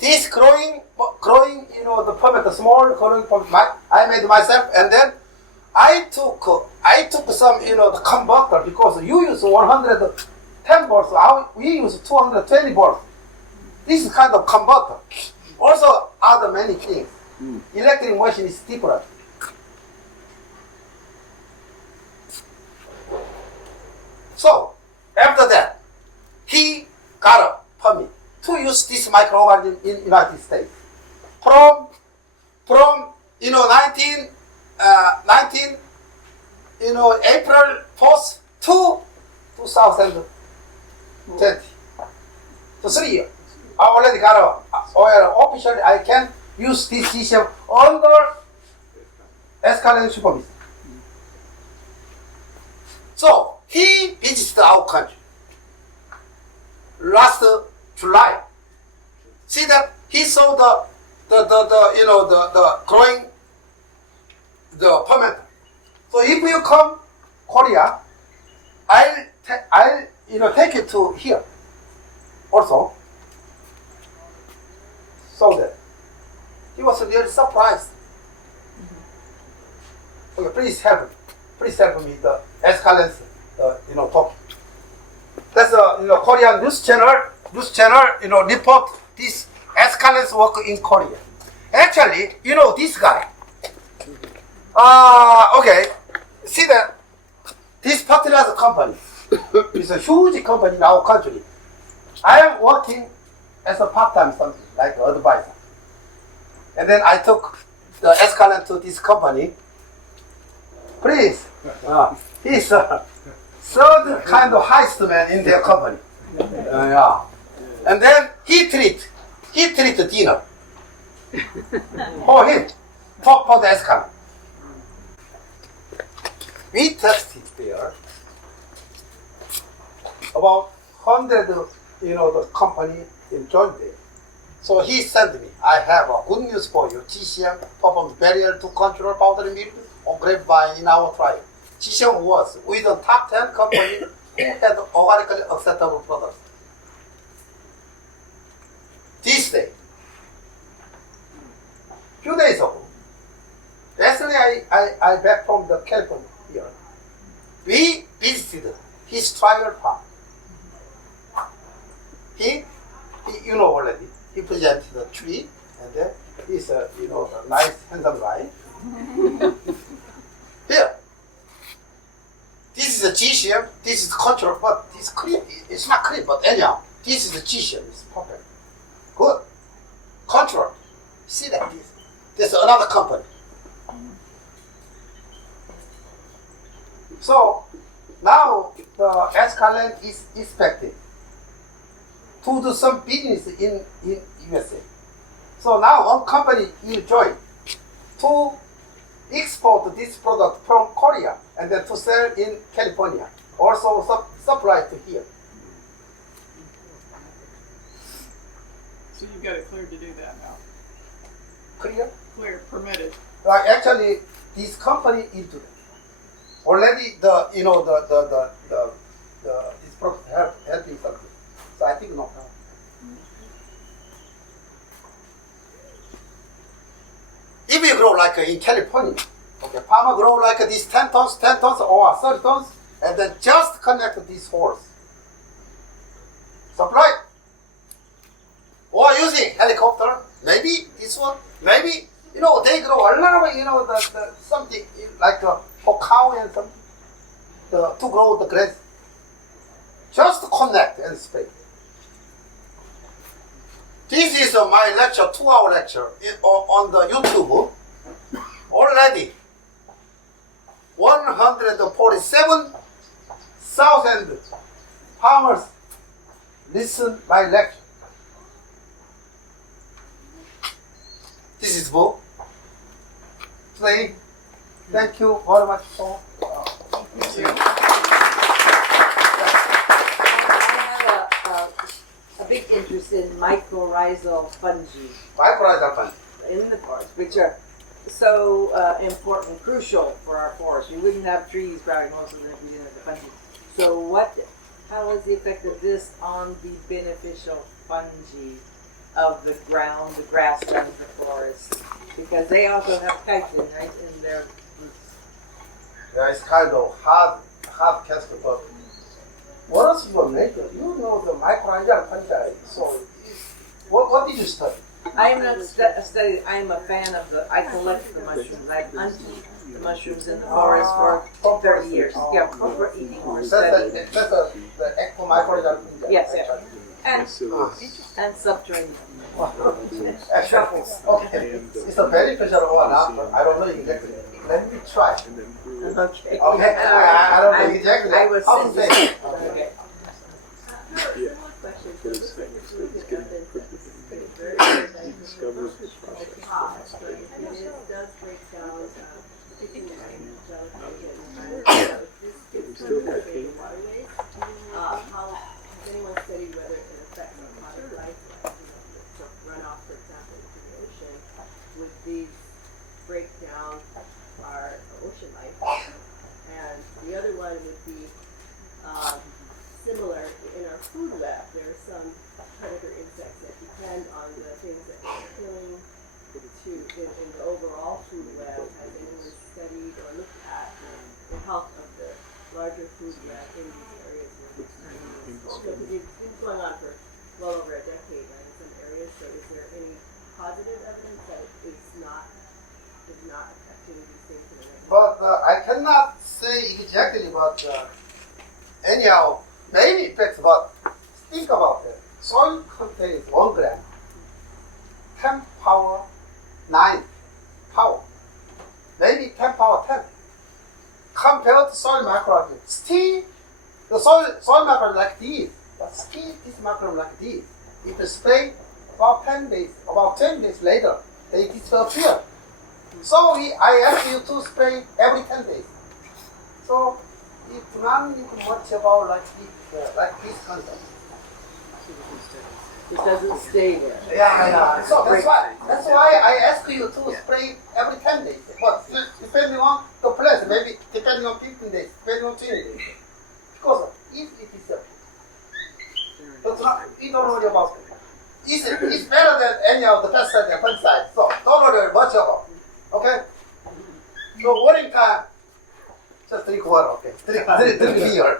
this growing, the permit, the small growing permit, I made myself, and then I took some, the converter, because you use 110 volts, we use 220 volts. This is kind of converter. Also, other many things. Electric machine is different. So, after that, he got a permit to use this microorganism in United States. From 19 April 1st to 2020. So 3 years. I already got officially I can use this GCM under Escalent supervision. So he visited our country last July. See that he saw the growing the permit. So if you come Korea, I'll take it to here also. So that he was really surprised. Okay, please help me. The Escalent, talk. That's a Korean news channel. Report this Escalent's work in Korea. Actually, this guy. Okay. See that this fertilizer company is a huge company in our country. I am working as a part-time something like an advisor, and then I took the Escalent to this company. Please, he's a third kind of highest man in their company. Yeah, and then he treat the dinner for him for the Escalent. We tested there about 100, the company in joint there. So he sent me, I have a good news for you. GCM performed barrier to control powdery mildew on grapevine in our trial. GCM was with the top 10 companies who had organically acceptable products. This day, few days ago, yesterday I back from the California here. We visited his trial farm. He already. He presented the tree, and then he's a nice handsome guy. Here, this is a GCM. This is control, but this clean. It's not clean, but anyhow, this is a GCM. It's perfect. Good. Control. See that this. There's another company. So now the Escalent is expected to do some business in USA. So now one company will join to export this product from Korea and then to sell in California. Also supply to here. So you've got it cleared to do that now. Clear? Clear, permitted. Actually, this company is doing already. This product helping something. So I think no problem. If you grow like in California, okay, farmer grow like these 10 tons or 30 tons, and then just connect these holes. Supply. Or using helicopter, maybe this one, maybe, they grow a lot of, the something like for cow and something, to grow the grass. Just connect and spray. This is my lecture, 2-hour lecture on the YouTube. Already 147,000 farmers listen my lecture. This is book. Today, thank you very much for. Thank you. I have a big interest in mycorrhizal fungi Mycorrhizal fungi. in the forest, which are so important, crucial for our forest. We wouldn't have trees growing most of them if we didn't have the fungi. So how is the effect of this on the beneficial fungi of the ground, the grasslands, the forests? Because they also have chitin, right, in their roots. Yeah, it's kind of hard cast, but what else you make? You know the mycorrhizal fungi. So, what did you study? I am not studied. I am a fan of I collect the mushrooms. I've hunted the mushrooms in the forest for 30 years. Yeah, for eating, for studying. That's the ectomycorrhizal fungi. Yes, yeah. And subterranean. Truffles. Okay. It's a very special one. I don't know exactly. Let me try. Okay. Okay. I don't know exactly. I was how to say it. Okay. Anyone studied whether it affects aquatic life, like runoff, for example, into the ocean? Would these break down our ocean life? And the other one would be similar in our food web. There are some predator insects that depend on the things that we're killing in the overall food web. Has anyone studied or looked at the health of the larger food web in these areas where we're because it's been going on for well over a decade, right, in some areas. So is there any positive evidence that it is not affecting these things in a negative way? But I cannot say exactly, but anyhow, maybe effects. But think about it. Soil contains 1 gram, 10 power 9 power, maybe 10 power 10. Compared to soil microorganisms, still the soil microorganisms like these, but still this microorganism like these. If you spray about 10 days later, they disappear. So I ask you to spray every 10 days. So you do not need much about like this concept. It doesn't stay there. Yeah. So that's why I ask you to spray every 10 days. But depending on the place, maybe depending on 15 days, depending on 20 days. Because if it disappears, you don't worry about it. It's better than any of the pesticide and fungicide. So don't worry much about it. Okay? So watering time, just drink water, okay? Drink beer.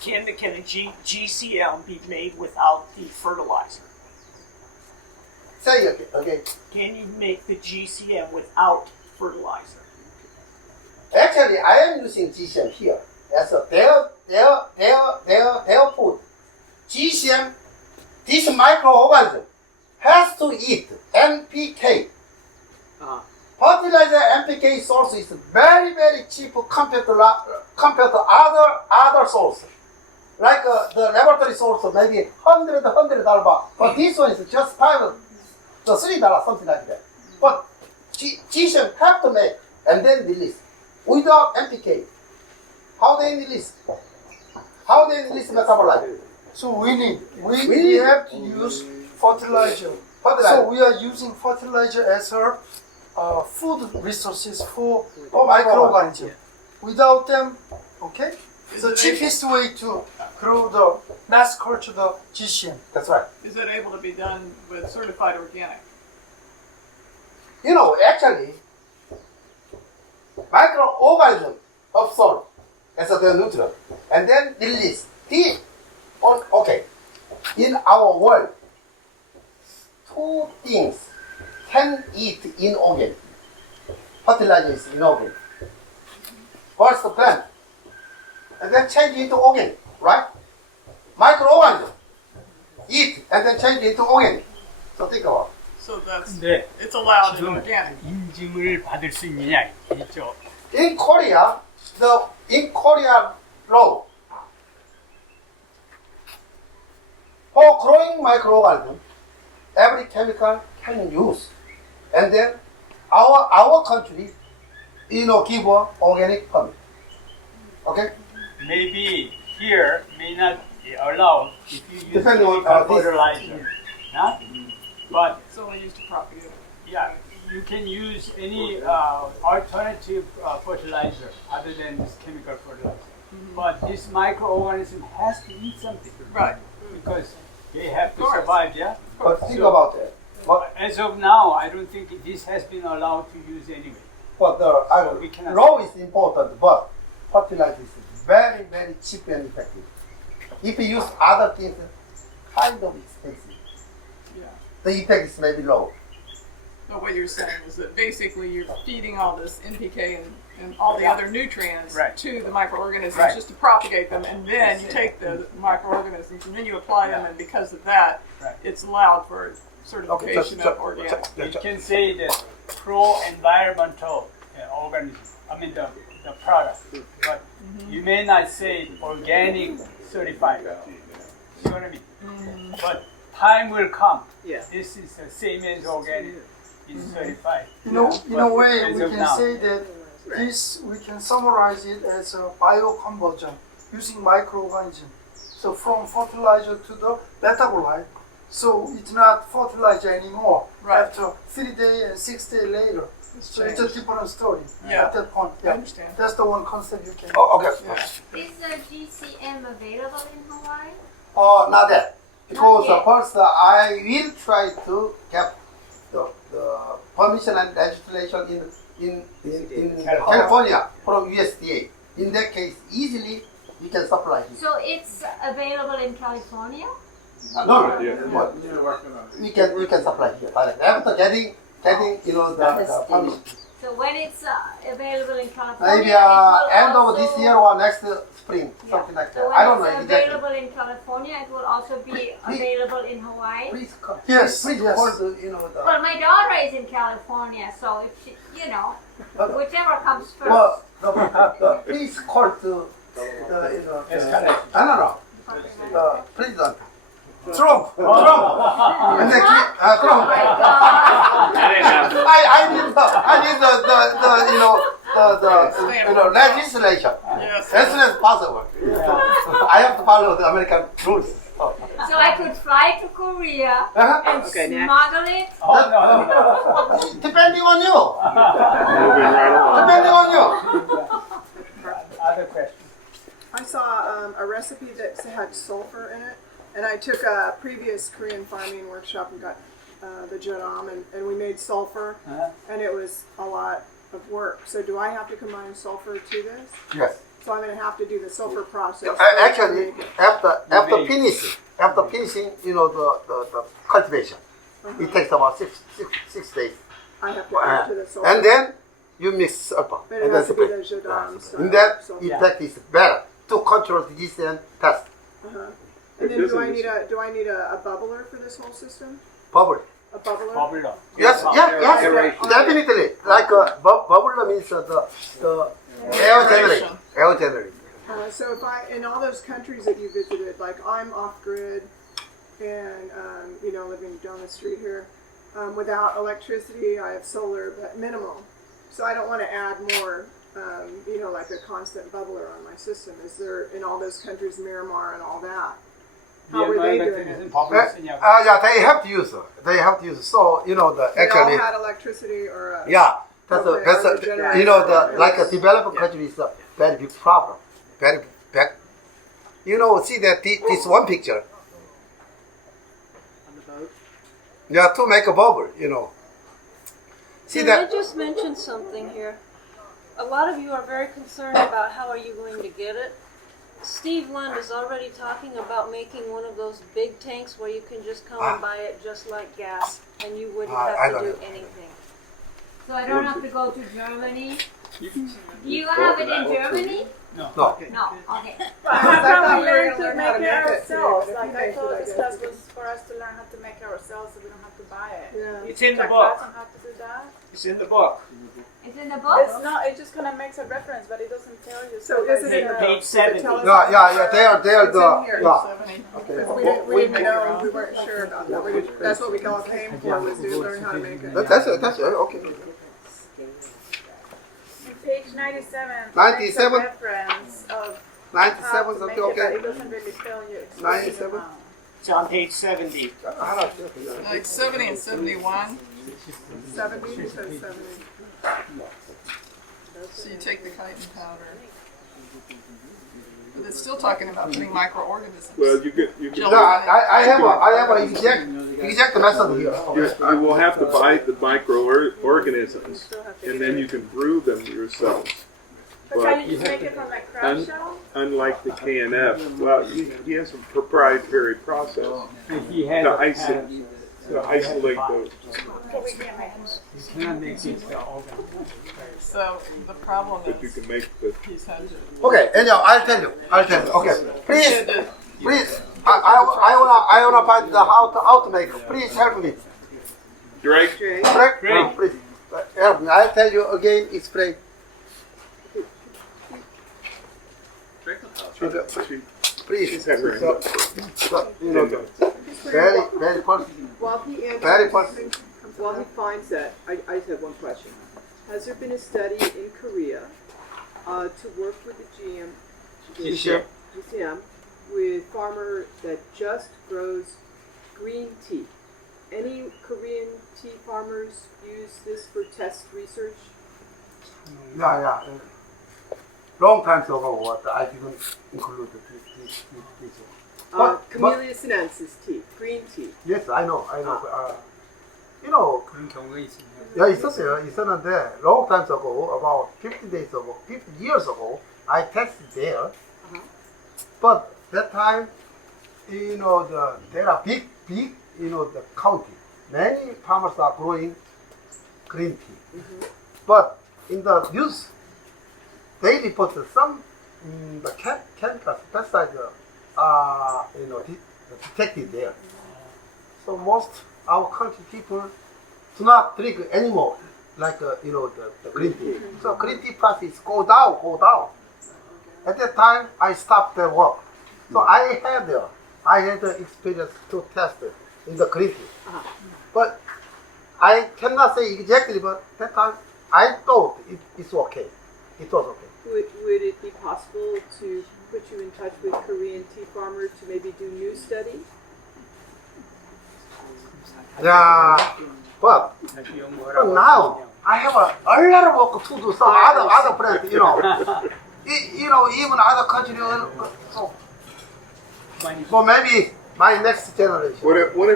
Can a GCM be made without the fertilizer? Say it again. Can you make the GCM without fertilizer? Actually, I am using GCM here as their food. GCM, this microorganism has to eat NPK. Fertilizer NPK source is very, very cheap compared to other sources. Like the laboratory source, maybe $100, but this one is just $5 to $3, something like that. But GCM have to make and then release without NPK. How they release? How they release metabolite? So we have to use fertilizer. So we are using fertilizer as our food resources for microorganisms. Without them, okay, the cheapest way to grow mass culture the GCM. That's right. Is it able to be done with certified organic? You know, actually, microorganisms absorb as their nutrient and then release. Okay, in our world, 2 things can eat inorganic. Fertilizer is inorganic. First, the plant, and then change into organic, right? microorganism eat and then change into organic. So think about it. So that's 네. it's allowed in 지금 organic. 인증을 받을 수 있느냐 있죠. In Korea law for growing microorganism, every chemical can use, and then our country, give a organic permit. Okay. Maybe here may not be allowed if you use Depending on chemical this. fertilizer. Huh? But It's only used to propagate it. yeah, you can use any alternative fertilizer other than this chemical fertilizer. But this microorganism has to eat something. Right. Because they have to Of course. survive, yeah? But think So- about it. But As of now, I don't think this has been allowed to use anyway. the we cannot- law is important, but fertilizer is very, very cheap and effective. If you use other things, kind of expensive. Yeah. The effect is maybe low. So what you're saying is that basically you're feeding all this NPK and all the other nutrients Right. to the microorganisms Right. just to propagate them, and then you take the microorganisms and then you apply them, and because of that, Right. it's allowed for certification of organic. We can say that pro-environmental organism, I mean the product, but you may not say organic certified. See what I mean? But time will come. Yeah. This is the same as organic is certified. In a way, As we of can now. say that this, we can summarize it as a bioconversion using microorganisms. So from fertilizer to the metabolite, so it's not fertilizer anymore. Right. After 3 days and 6 days later, so it's a different story Yeah. at that point. I Yeah. understand. That's the one concept you can. Oh, okay. Yeah. Is the GCM available in Hawaii? Not that. Because Not yet. first I will try to get the permission and legislation in California from USDA. In that case, easily we can supply it. So it's available in California? No, but we can supply here. After getting the permission. So when it's available in California, Maybe it will end of also- this year or next spring, Yeah. something like So that. when I don't know it's exactly. available in California, it will also be available in Hawaii. Please call. Yes, Please yes. call the Well, my daughter is in California, so if she, But- whichever comes first. well, please call to no, the president. Trump. And then Trump. Oh my God. I need the legislation Yes. as soon as possible. I have to follow the American rules. So I could fly to Korea Uh-huh. and Okay, next. smuggle it. Oh, no. Depending on you. Depending on you. Other questions? I saw a recipe that had sulfur in it, and I took a previous Korean farming workshop and got the jadam, and we made sulfur, and it was a lot of work. So do I have to combine sulfur to this? Yes. So I'm going to have to do the sulfur process. Actually, after finishing, the cultivation, it takes about six days, I have to add to the sulfur. and then you mix sulfur, But it and then has to be separate. the jadam style. And that sulfur. effect is better to control the GCM test. And then do I need a bubbler for this whole system? Bubble. A bubbler? Bubbler. Yes, definitely. Like bubble means the air generator. Air generator. So if in all those countries that you visited, like I'm off grid and, living down the street here, without electricity, I have solar, but minimal. So I don't want to add more, like a constant bubbler on my system. Is there, in all those countries, Myanmar and all that? How were they doing it? Yeah, they have to use it. They have to use it. So They actually, all had electricity or a... yeah, that's Okay, like a developed country is a very big problem. Very big. See that this one picture. On the boat. Yeah, to make a bubble, See Can that? I just mention something here? A lot of you are very concerned about how are you going to get it. Steve Lund is already talking about making one of those big tanks where you can just come and buy it just like gas, and you wouldn't I have to don't do know. anything. So I don't have to go to Germany. Do you have it in Germany? No. No, okay. I thought we were learn gonna to learn how to make it make it. ourselves. too. Like I Think thought that this I class guess. was for us to learn how to make it ourselves, so we don't have to buy it. Yeah. It's in the Check book. class on how to do that. It's in the book. It's in the book? It's not. It just kind of makes a reference, but it doesn't tell you. So is it in the Page book? Does it 70. tell us Yeah. They are It's in the here. Okay. Because we didn't know, we weren't sure about that. That's what we all came for, was to learn how to make it. That's it. Okay. In page 97. 97? Makes a reference of 97 how to is make okay. it, but Okay. it doesn't really tell you. 97? It's on page 70. Like 70 and 71. 70, it says 70. So you take the chitin powder. But it's still talking about putting microorganisms. Well, you could No, I have an exact method here. you will have to buy the microorganisms, and then you can brew them yourselves. But can you just make it from like crab shell? Unlike the KNF, well, he has a proprietary process to isolate those. So we can't make it. You cannot make these organs. So the problem But you is can make the he's had to. Okay, anyhow, I'll tell you. Okay, please. I wanna find the how to make. Please help me. Drake. Drake, please help me. I'll tell you again. Explain. Please. She's had her hand up. You know, very personal. While he answers, Very personal. while he finds that, I just have one question. Has there been a study in Korea to work with the GCM with farmer that just grows green tea? Any Korean tea farmers use this for test research? Yeah. Long time ago, what I didn't include this. Camellia sinensis tea, green tea. Yes, I know. You know, 그런 경우가 있습니다. 야 있었는데 long time ago, about 50 days ago, 50 years ago, I tested there. But that time, you know, there are big, you know, the county. Many farmers are growing green tea. But in the news, they reported some the chemical pesticides you know, detected there. So most our country people do not drink anymore, like you know, the green tea. So green tea prices go down. At that time, I stopped the work. So I had the experience to test it in the green tea. But I cannot say exactly, but that time I thought it's okay. It was okay. Would it be possible to put you in touch with Korean tea farmers to maybe do new study? Yeah, but now I have a lot of work to do. Some other plants, you know, even other countries. So maybe my next generation. One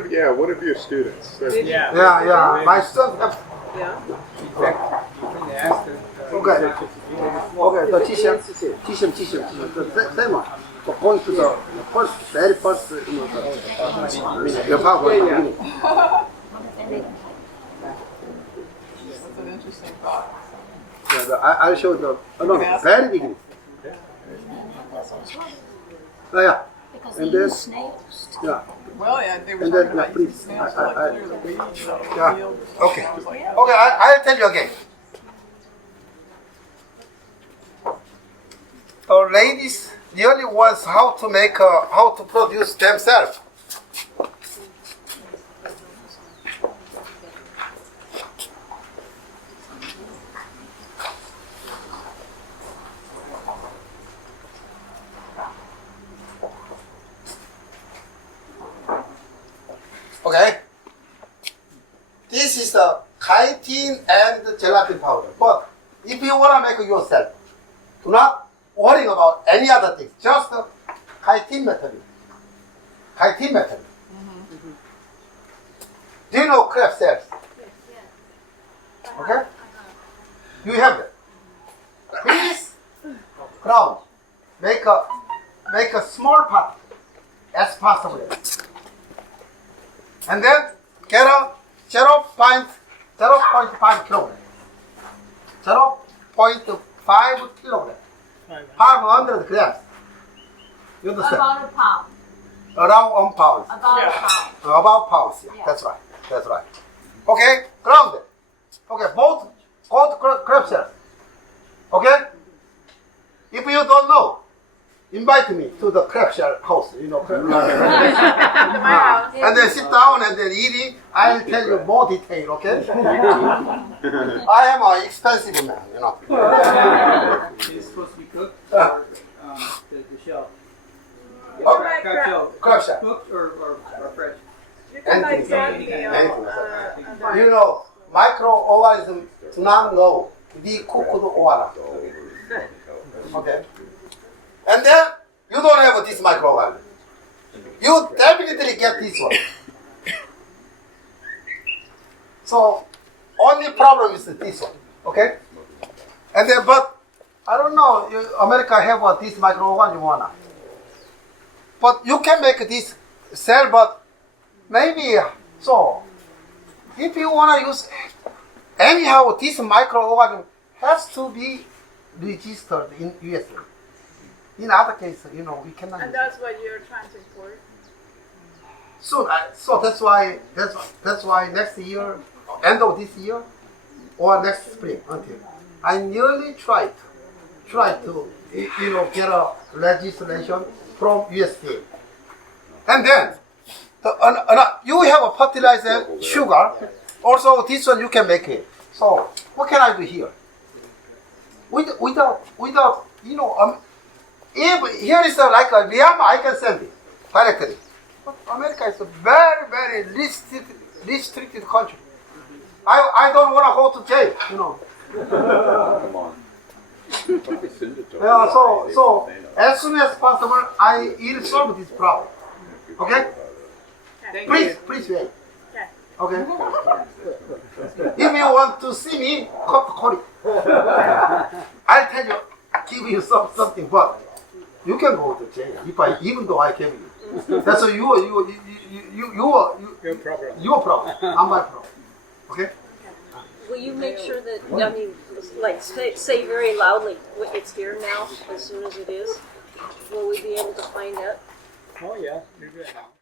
of your students. Yeah. My son have. Yeah. Okay. The GCM. The same one. So going to the very first, you know, the beginning. That's an interesting thought. Yeah, I'll show the very beginning. Yeah. And then, yeah. Well, yeah, they were And talking then, about please. using snails to like clear the weeds out of the Yeah. field. Okay. I was like, Okay, I'll tell you again. So ladies really wants how to produce themselves. Okay. This is the chitin and the gelatin powder. But if you want to make it yourself, do not worry about any other things. Just the chitin method. Do you know crab cells? Okay? You have it. Please, ground. Make a small part as possible. And then get a 0.5 kilogram. 0.5 kilogram. 500 grams. You understand? About a pound. Around 1 pound. About a pound. About pounds, yeah. Yeah. That's right. That's right. Okay, grounded. Okay, both crab shells. Okay? If you don't know, invite me to the crab shell house, you know. To my house. And then sit down and then eating. I'll tell you more detail, okay? I am an expensive man, you know. It's supposed to be cooked or the shell? Okay. Crab shell. Crab shell. Cooked or fresh? You can buy Anything. dog meal. Anything. You know, microorganisms do not know we cooked or not. Okay? And then you don't have this microorganism. You definitely get this one. So only problem is this one. Okay? And then but I don't know, America have this microorganism or not. But you can make this cell, but maybe so if you want to use anyhow this microorganism has to be registered in USA. In other cases, you know, we cannot. And that's what you're trying to import? Soon, so that's why next year, end of this year, or next spring, until I nearly tried to you know get a legislation from USDA, and then you have a fertilizer sugar. Also, this one you can make it. So what can I do here? Without you know if here is like a liam, I can send it directly. But America is a very, very restricted country. I don't want to go to jail, you know. Come on. Yeah, so as soon as possible, I will solve this problem. Okay? Please wait. Okay? If you want to see me, call it. I'll tell you, give you something, but you can go to jail even though I came you. That's your problem. Your problem, not my problem. Okay? Will you make sure that, I mean, like say very loudly, it's here now, as soon as it is? Will we be able to find out? Oh yeah, you're good now.